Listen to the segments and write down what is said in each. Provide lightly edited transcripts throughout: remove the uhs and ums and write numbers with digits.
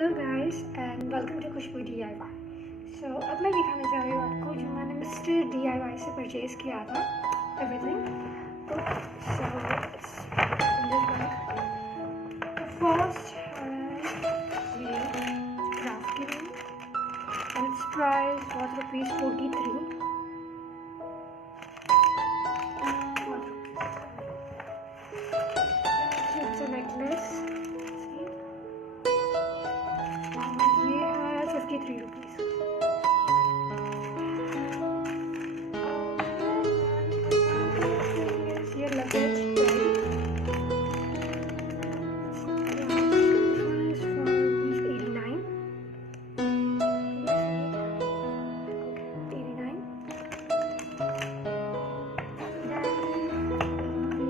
Hello guys and welcome to Khushboo DIY। So अब मैं दिखाने जा रही हूँ आपको जो मैंने मिस्टर DIY से परचेज़ किया था एवरीथिंग। सो फर्स्ट है ये क्राफ्ट की and it's price was ₹43। It's a necklace। ये है ₹53। ये लगेज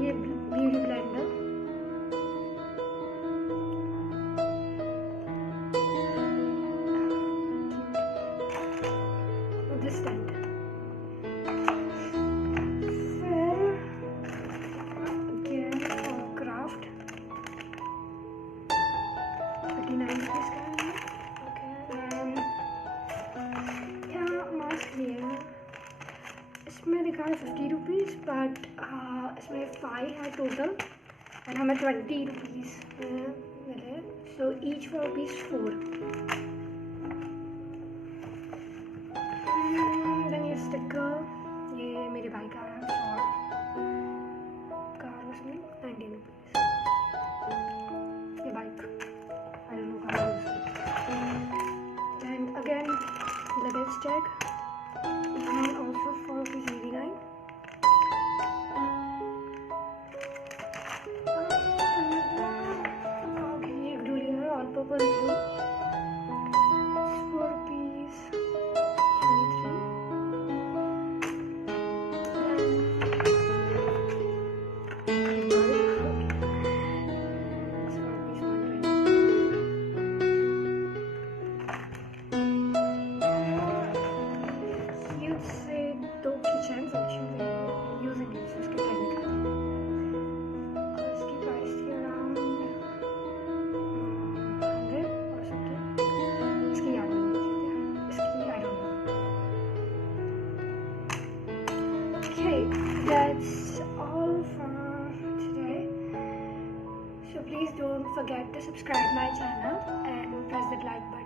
ये ब्यूटी ब्लेंडर this stand। फिर again for craft 39 rupees का है। ओके यहाँ मास्क भी है, इसमें दिखा है ₹50 बट इसमें 5 है टोटल एंड हमें 20 रुपीज़ मिले, सो ईच for ₹4। देन ये स्टिकर ये मेरे भाई का है फॉर कार, उसमें 19 रुपीज़। ये bike I don't know car. And again luggage tag and also for ₹89। okay ये glue है all purpose glue, it's ₹4। दो किचन यूजिंग इसके टेक्निकल और इसकी प्राइस थी अराउंड 100 और समथिंग, इसकी याद नहीं मुझे, इसकी I don't know. Okay that's all for today, so please don't forget to subscribe my channel and press the like button